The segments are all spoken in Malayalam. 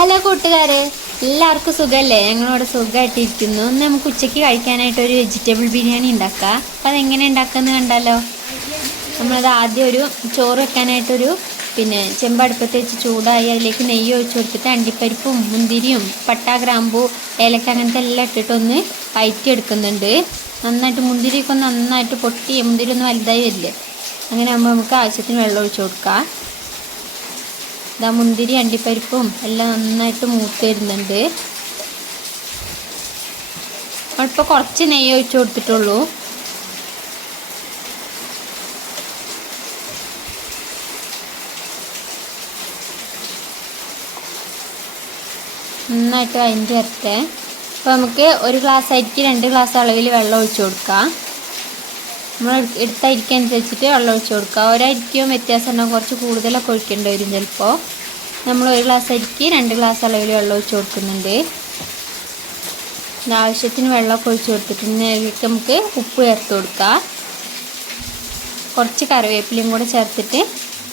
ഹലോ കൂട്ടുകാരെ എല്ലാവർക്കും സുഖമല്ലേ ഞങ്ങളോട് സുഖമായിട്ടിരിക്കുന്നു ഒന്ന് നമുക്ക് ഉച്ചയ്ക്ക് കഴിക്കാനായിട്ട് ഒരു വെജിറ്റബിൾ ബിരിയാണി ഉണ്ടാക്കാം. അപ്പം അതെങ്ങനെ ഉണ്ടാക്കാമെന്ന് കണ്ടാലോ? നമ്മളത് ആദ്യം ഒരു ചോറ് വെക്കാനായിട്ടൊരു പിന്നെ ചെമ്പടുപ്പത്ത് വെച്ച് ചൂടായി അതിലേക്ക് നെയ്യ് ഒഴിച്ച് കൊടുത്തിട്ട് അണ്ടിപ്പരിപ്പും മുന്തിരിയും പട്ട ഗ്രാമ്പു ഏലക്ക അങ്ങനത്തെ എല്ലാം ഇട്ടിട്ടൊന്ന് വയറ്റിയെടുക്കുന്നുണ്ട്. നന്നായിട്ട് മുന്തിരിയൊക്കെ നന്നായിട്ട് പൊട്ടി മുന്തിരി ഒന്ന് വലുതായി വരില്ലേ. അങ്ങനെ ആകുമ്പോൾ നമുക്ക് ആവശ്യത്തിന് വെള്ളം ഒഴിച്ച് കൊടുക്കാം. ഇതാ മുന്തിരി അണ്ടിപ്പരിപ്പും എല്ലാം നന്നായിട്ട് മൂത്ത് വരുന്നുണ്ട്. നമ്മളിപ്പോൾ കുറച്ച് നെയ്യ് ഒഴിച്ചു കൊടുത്തിട്ടുള്ളൂ. നന്നായിട്ട് അതിന്റെ വരട്ടെ. അപ്പോൾ നമുക്ക് ഒരു ഗ്ലാസ് ആയിട്ട് രണ്ട് ഗ്ലാസ് അളവിൽ വെള്ളം ഒഴിച്ചു കൊടുക്കാം. നമ്മൾ എടുത്ത അനുസരിച്ചിട്ട് വെള്ളം ഒഴിച്ച് കൊടുക്കുക. ഒരരിക്കും വ്യത്യാസം ഉണ്ടാകും കുറച്ച് കൂടുതലൊക്കെ ഒഴിക്കേണ്ടി വരും ചിലപ്പോൾ. നമ്മൾ ഒരു ഗ്ലാസ് അരിക്ക് രണ്ട് ഗ്ലാസ് അളവിൽ വെള്ളം ഒഴിച്ച് കൊടുക്കുന്നുണ്ട്. ആവശ്യത്തിന് വെള്ളമൊക്കെ ഒഴിച്ച് കൊടുത്തിട്ട് നമുക്ക് ഉപ്പ് ചേർത്ത് കൊടുക്കുക. കുറച്ച് കറിവേപ്പിലയും കൂടെ ചേർത്തിട്ട്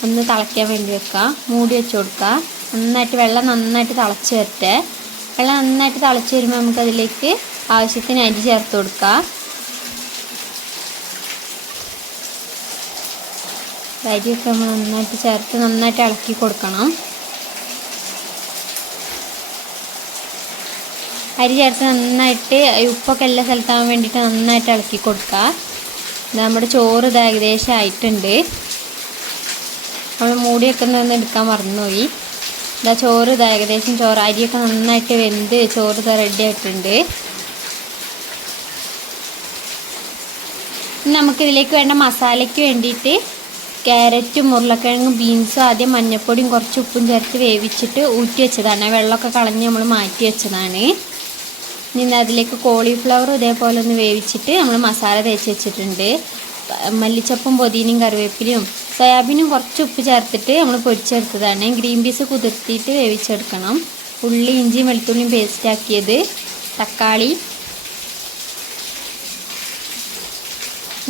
ഒന്ന് തിളയ്ക്കാൻ വേണ്ടി വെക്കുക. മൂടി വെച്ച് കൊടുക്കുക. നന്നായിട്ട് വെള്ളം നന്നായിട്ട് തിളച്ച് വരട്ടെ. വെള്ളം നന്നായിട്ട് തിളച്ച് വരുമ്പോൾ നമുക്കതിലേക്ക് ആവശ്യത്തിന് അരി ചേർത്ത് കൊടുക്കുക. അരിയൊക്കെ നമ്മൾ നന്നായിട്ട് ചേർത്ത് നന്നായിട്ട് ഇളക്കി കൊടുക്കണം. അരി ചേർത്ത് നന്നായിട്ട് ഉപ്പൊക്കെ എല്ലാ സ്ഥലത്താവാൻ വേണ്ടിയിട്ട് നന്നായിട്ട് ഇളക്കി കൊടുക്കുക. നമ്മുടെ ചോറ് ഇത് ഏകദേശം ആയിട്ടുണ്ട്. നമ്മൾ മൂടി ഒന്ന് എടുക്കാൻ മറന്നുപോയി. ഇതാ ചോറ് ഇത് ഏകദേശം ചോറ് അരിയൊക്കെ നന്നായിട്ട് വെന്ത് ചോറ് ഇത് റെഡി ആയിട്ടുണ്ട്. നമുക്കിതിലേക്ക് വേണ്ട മസാലയ്ക്ക് വേണ്ടിയിട്ട് ക്യാരറ്റും ഉരുളക്കിഴങ്ങും ബീൻസും ആദ്യം മഞ്ഞൾപ്പൊടിയും കുറച്ച് ഉപ്പും ചേർത്ത് വേവിച്ചിട്ട് ഊറ്റി വെച്ചതാണ്. വെള്ളമൊക്കെ കളഞ്ഞ് നമ്മൾ മാറ്റി വെച്ചതാണ്. ഇനി അതിലേക്ക് കോളിഫ്ലവർ ഇതേപോലെ ഒന്ന് വേവിച്ചിട്ട് നമ്മൾ മസാല തേച്ച് വെച്ചിട്ടുണ്ട്. മല്ലിച്ചപ്പും പൊതിനയും കറിവേപ്പിലയും സോയാബീനും കുറച്ച് ഉപ്പ് ചേർത്തിട്ട് നമ്മൾ പൊരിച്ചെടുത്തതാണ്. ഗ്രീൻ പീസ് കുതിർത്തിയിട്ട് വേവിച്ചെടുക്കണം. ഉള്ളി ഇഞ്ചിയും വെളുത്തുള്ളിയും പേസ്റ്റാക്കിയത് തക്കാളി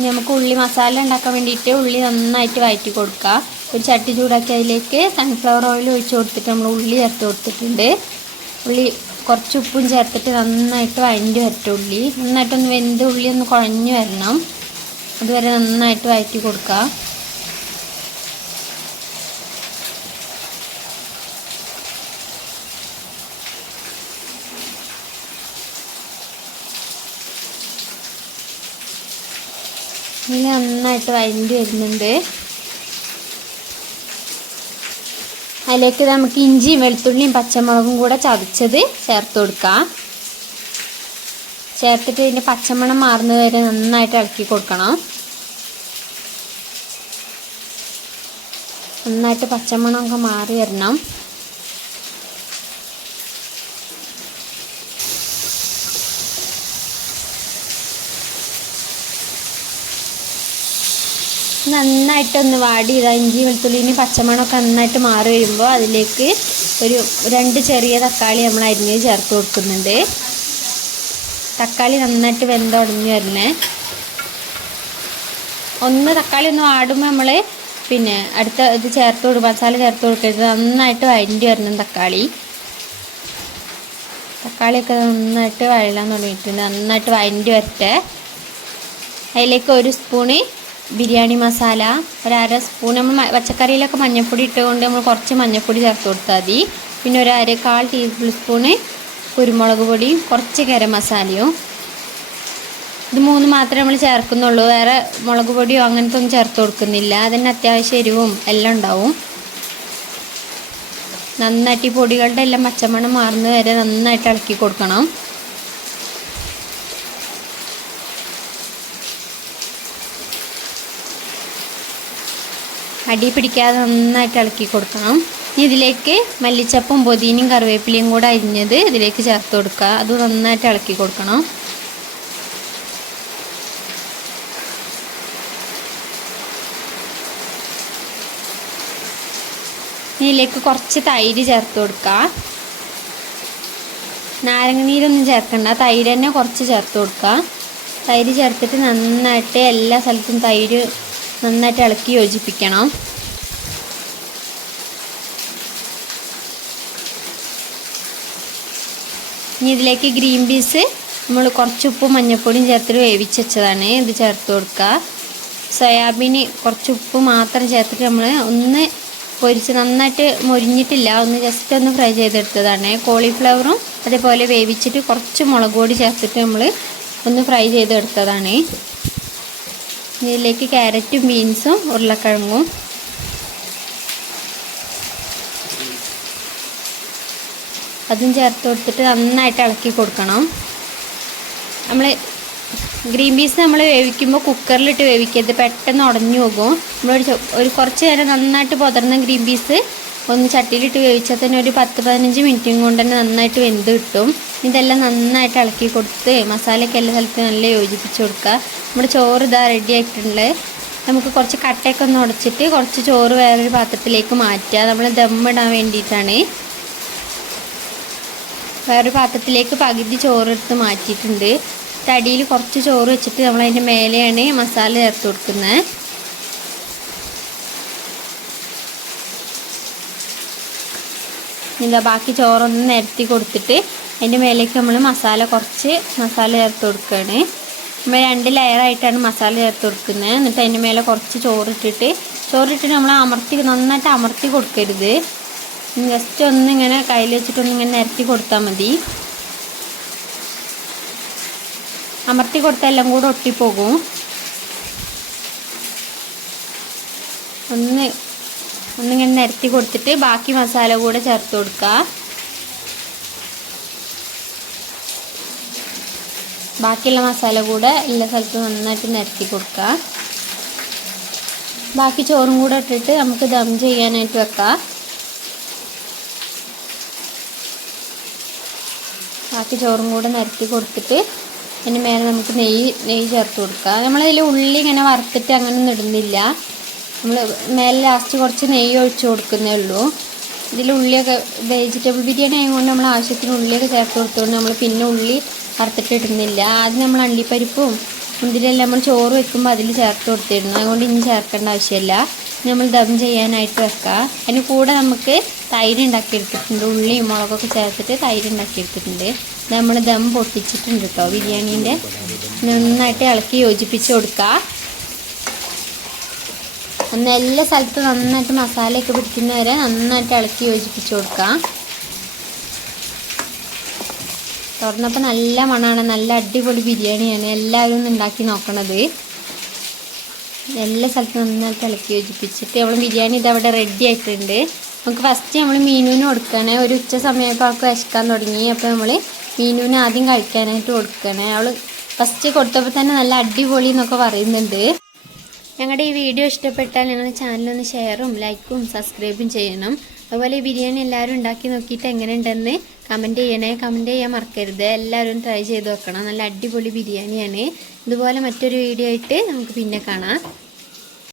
നമുക്ക് ഉള്ളി മസാല ഉണ്ടാക്കാൻ വേണ്ടിയിട്ട് ഉള്ളി നന്നായിട്ട് വഴറ്റി കൊടുക്കുക. ഒരു ചട്ടി ചൂടാക്കി അതിലേക്ക് സൺഫ്ലവർ ഓയിൽ ഒഴിച്ച് കൊടുത്തിട്ട് നമ്മൾ ഉള്ളി ചേർത്ത് കൊടുത്തിട്ടുണ്ട്. ഉള്ളി കുറച്ച് ഉപ്പും ചേർത്തിട്ട് നന്നായിട്ട് വഴറ്റി വരട്ടെ ഉള്ളി. നന്നായിട്ടൊന്ന് വെന്ത് ഉള്ളി ഒന്ന് കുഴഞ്ഞു വരണം. അതുവരെ നന്നായിട്ട് വഴറ്റി കൊടുക്കുക. ഉള്ളി നന്നായിട്ട് വഴണ്ടി വരുന്നുണ്ട്. അതിലേക്ക് നമുക്ക് ഇഞ്ചിയും വെളുത്തുള്ളിയും പച്ചമുളകും കൂടെ ചതച്ചത് ചേർത്ത് കൊടുക്കാം. ചേർത്തിട്ട് ഇതിന്റെ പച്ചമണം മാറുന്നത് വരെ നന്നായിട്ട് ഇളക്കി കൊടുക്കണം. നന്നായിട്ട് പച്ചമണമൊക്കെ മാറി വരണം. നന്നായിട്ടൊന്ന് വാടി ഇതാ ഇഞ്ചി വെളുത്തുള്ളിന് പച്ചമണമൊക്കെ നന്നായിട്ട് മാറി വരുമ്പോൾ അതിലേക്ക് ഒരു രണ്ട് ചെറിയ തക്കാളി നമ്മൾ അരിഞ്ഞ് ചേർത്ത് കൊടുക്കുന്നുണ്ട്. തക്കാളി നന്നായിട്ട് വെന്തുടഞ്ഞ് വരണേ. ഒന്ന് തക്കാളി ഒന്ന് വാടുമ്പോൾ നമ്മൾ പിന്നെ അടുത്ത ഇത് ചേർത്ത് കൊടുക്കും മസാല ചേർത്ത് കൊടുക്കരുത്. നന്നായിട്ട് വഴണ്ടി വരണം തക്കാളി. തക്കാളിയൊക്കെ നന്നായിട്ട് വഴലാൻ തുടങ്ങിയിട്ടുണ്ട്. നന്നായിട്ട് വഴണ്ടി വരട്ടെ. അതിലേക്ക് ഒരു സ്പൂണ് ബിരിയാണി മസാല ഒരര സ്പൂൺ നമ്മൾ പച്ചക്കറിയിലൊക്കെ മഞ്ഞൾപ്പൊടി ഇട്ടുകൊണ്ട് നമ്മൾ കുറച്ച് മഞ്ഞൾപ്പൊടി ചേർത്ത് കൊടുത്താൽ മതി. പിന്നെ ഒരു അരക്കാൽ കാൽ ടീസ്പൂൺ സ്പൂണ് കുരുമുളക് പൊടിയും കുറച്ച് ഗരം മസാലയും. ഇത് മൂന്ന് മാത്രമേ നമ്മൾ ചേർക്കുന്നുള്ളൂ. വേറെ മുളക് പൊടിയോ അങ്ങനത്തെ ഒന്നും ചേർത്ത് കൊടുക്കുന്നില്ല. അതിന് അത്യാവശ്യം എരിവും എല്ലാം ഉണ്ടാവും. നന്നായിട്ട് ഈ പൊടികളുടെ എല്ലാം പച്ചമണം മാറുന്നത് വരെ നന്നായിട്ട് ഇളക്കി കൊടുക്കണം. അടി പിടിക്കാതെ നന്നായിട്ട് ഇളക്കി കൊടുക്കണം. ഇനി ഇതിലേക്ക് മല്ലിച്ചപ്പും പൊതിനയും കറിവേപ്പിലയും കൂടെ അരിഞ്ഞത് ഇതിലേക്ക് ചേർത്ത് കൊടുക്കുക. അത് നന്നായിട്ട് ഇളക്കി കൊടുക്കണം. ഇതിലേക്ക് കുറച്ച് തൈര് ചേർത്ത് കൊടുക്കുക. നാരങ്ങ നീരൊന്നും ചേർക്കണ്ട. തൈര് തന്നെ കുറച്ച് ചേർത്ത് കൊടുക്കുക. തൈര് ചേർത്തിട്ട് നന്നായിട്ട് എല്ലാ സ്ഥലത്തും തൈര് നന്നായിട്ട് ഇളക്കി യോജിപ്പിക്കണം. ഇനി ഇതിലേക്ക് ഗ്രീൻ പീസ് നമ്മൾ കുറച്ച് ഉപ്പും മഞ്ഞൾപ്പൊടിയും ചേർത്തിട്ട് വേവിച്ചതാണ് വെച്ചതാണ്. ഇത് ചേർത്ത് കൊടുക്കുക സോയാബീന് കുറച്ച് ഉപ്പ് മാത്രം ചേർത്തിട്ട് നമ്മൾ ഒന്ന് പൊരിച്ച് നന്നായിട്ട് മൊരിഞ്ഞിട്ടില്ല. ഒന്ന് ജസ്റ്റ് ഒന്ന് ഫ്രൈ ചെയ്തെടുത്തതാണ്. കോളിഫ്ലവറും അതേപോലെ വേവിച്ചിട്ട് കുറച്ച് മുളക് പൊടി ചേർത്തിട്ട് നമ്മൾ ഒന്ന് ഫ്രൈ ചെയ്തെടുത്തതാണ്. ഇതിലേക്ക് ക്യാരറ്റും ബീൻസും ഉരുളക്കിഴങ്ങും. അതും ചേർത്ത് കൊടുത്തിട്ട് നന്നായിട്ട് ഇളക്കി കൊടുക്കണം. നമ്മൾ ഗ്രീൻ പീസ് നമ്മൾ വേവിക്കുമ്പോൾ കുക്കറിലിട്ട് വേവിക്കരുത്. പെട്ടെന്ന് ഉടഞ്ഞു പോകും. നമ്മൾ ഒരു കുറച്ച് നേരം നന്നായിട്ട് പുതർന്ന ഗ്രീൻ പീസ് ഒന്ന് ചട്ടിയിലിട്ട് വേവിച്ചാൽ തന്നെ ഒരു പത്ത് പതിനഞ്ച് മിനിറ്റും കൊണ്ട് തന്നെ നന്നായിട്ട് വെന്ത് കിട്ടും. ഇതെല്ലാം നന്നായിട്ട് ഇളക്കി കൊടുത്ത് മസാലയൊക്കെ എല്ലാ സ്ഥലത്തും നല്ല യോജിപ്പിച്ച് കൊടുക്കുക നമ്മുടെ ചോറ് ഇതാ റെഡി ആയിട്ടുണ്ട്. നമുക്ക് കുറച്ച് കട്ടയൊക്കെ ഒന്ന് ഉടച്ചിട്ട് കുറച്ച് ചോറ് വേറൊരു പാത്രത്തിലേക്ക് മാറ്റുക. നമ്മൾ ദമ്മിടാൻ വേണ്ടിയിട്ടാണ്. വേറൊരു പാത്രത്തിലേക്ക് പകുതി ചോറെടുത്ത് മാറ്റിയിട്ടുണ്ട്. തടിയിൽ കുറച്ച് ചോറ് വെച്ചിട്ട് നമ്മൾ അതിന്റെ മേലെയാണ് മസാല ചേർത്ത് കൊടുക്കുന്നത്. എന്താ ബാക്കി ചോറൊന്ന് നിരത്തി കൊടുത്തിട്ട് അതിന്റെ മേലേക്ക് നമ്മൾ മസാല കുറച്ച് മസാല ചേർത്ത് കൊടുക്കുകയാണ്. നമ്മൾ രണ്ട് ലെയറായിട്ടാണ് മസാല ചേർത്ത് കൊടുക്കുന്നത്. എന്നിട്ട് അതിന്റെ മേലെ കുറച്ച് ചോറിട്ടിട്ട് ചോറിട്ടിട്ട് നമ്മൾ അമർത്തി നന്നായിട്ട് അമർത്തി കൊടുക്കരുത്. ജസ്റ്റ് ഒന്ന് ഇങ്ങനെ കയ്യിൽ വെച്ചിട്ട് ഒന്ന് ഇങ്ങനെ നിരത്തി കൊടുത്താൽ മതി. അമർത്തി കൊടുത്താൽ എല്ലാം കൂടെ ഒട്ടിപ്പോകും. ഒന്ന് ഒന്നിങ്ങനെ നിരത്തി കൊടുത്തിട്ട് ബാക്കി മസാല കൂടെ ചേർത്ത് കൊടുക്കുക. ബാക്കിയുള്ള മസാല കൂടെ എല്ലാ സ്ഥലത്തും നന്നായിട്ട് നിരത്തി കൊടുക്കുക. ബാക്കി ചോറും കൂടെ ഇട്ടിട്ട് നമുക്ക് ദം ചെയ്യാനായിട്ട് വെക്കാം. ബാക്കി ചോറും കൂടെ നിരത്തി കൊടുത്തിട്ട് അതിന് മേലെ നമുക്ക് നെയ്യ് നെയ്യ് ചേർത്ത് കൊടുക്കുക നമ്മളതിൽ ഉള്ളി ഇങ്ങനെ വറുത്തിട്ട് അങ്ങനെ ഒന്നും ഇടുന്നില്ല. നമ്മൾ മേലെ ലാസ്റ്റ് കുറച്ച് നെയ്യ് ഒഴിച്ച് കൊടുക്കുന്നേ ഉള്ളൂ. ഇതിൽ ഉള്ളിയൊക്കെ വെജിറ്റബിൾ ബിരിയാണി ആയതുകൊണ്ട് നമ്മൾ ആവശ്യത്തിന് ഉള്ളിയൊക്കെ ചേർത്ത് കൊടുത്തുകൊണ്ട് നമ്മൾ പിന്നെ ഉള്ളി വറുത്തിട്ടിടുന്നില്ല ആദ്യം നമ്മൾ അണ്ടിപ്പരിപ്പും മുന്തിരിയെല്ലാം നമ്മൾ ചോറ് വെക്കുമ്പോൾ അതിൽ ചേർത്ത് കൊടുത്തിരുന്നു അതുകൊണ്ട് ഇനി ചേർക്കേണ്ട ആവശ്യമില്ല. നമ്മൾ ദം ചെയ്യാനായിട്ട് വെക്കാം. അതിന് കൂടെ നമുക്ക് തൈര് ഉണ്ടാക്കി എടുത്തിട്ടുണ്ട് ഉള്ളിയും മുളകൊക്കെ ചേർത്തിട്ട് തൈര് ഉണ്ടാക്കി എടുത്തിട്ടുണ്ട് നമ്മൾ ദം പൊട്ടിച്ചിട്ടുണ്ട് കേട്ടോ ബിരിയാണീന്റെ നന്നായിട്ട് ഇളക്കി യോജിപ്പിച്ച് കൊടുക്കുക ഒന്ന് എല്ലാ സ്ഥലത്തും നന്നായിട്ട് മസാലയൊക്കെ പിടിക്കുന്ന വരെ നന്നായിട്ട് ഇളക്കി യോജിപ്പിച്ച് കൊടുക്കാം. തുറന്നപ്പോൾ നല്ല മണമാണ് നല്ല അടിപൊളി ബിരിയാണിയാണ്. എല്ലാവരും ഒന്ന് ഉണ്ടാക്കി നോക്കണത്. എല്ലാ സ്ഥലത്തും നന്നായിട്ട് ഇളക്കി യോജിപ്പിച്ചിട്ട് നമ്മൾ ബിരിയാണി ഇതവിടെ റെഡി ആയിട്ടുണ്ട്. നമുക്ക് ഫസ്റ്റ് നമ്മൾ മീനുവിന് കൊടുക്കണേ. ഒരു ഉച്ച സമയമായപ്പോൾ അവൾക്ക് വിശക്കാൻ തുടങ്ങി. അപ്പോൾ നമ്മൾ മീനുവിന് ആദ്യം കഴിക്കാനായിട്ട് കൊടുക്കണേ. അവൾ ഫസ്റ്റ് കൊടുത്തപ്പോൾ തന്നെ നല്ല അടിപൊളി എന്നൊക്കെ പറയുന്നുണ്ട്. ഞങ്ങളുടെ ഈ വീഡിയോ ഇഷ്ടപ്പെട്ടാൽ ഞങ്ങളുടെ ചാനലൊന്ന് ഷെയറും ലൈക്കും സബ്സ്ക്രൈബും ചെയ്യണം. അതുപോലെ ഈ ബിരിയാണി എല്ലാവരും ഉണ്ടാക്കി നോക്കിയിട്ട് എങ്ങനെയുണ്ടെന്ന് കമന്റ് ചെയ്യണേ. കമന്റ് ചെയ്യാൻ മറക്കരുത്. എല്ലാവരും ട്രൈ ചെയ്ത് നോക്കണം. നല്ല അടിപൊളി ബിരിയാണിയാണ്. ഇതുപോലെ മറ്റൊരു വീഡിയോ ആയിട്ട് നമുക്ക് പിന്നെ കാണാം.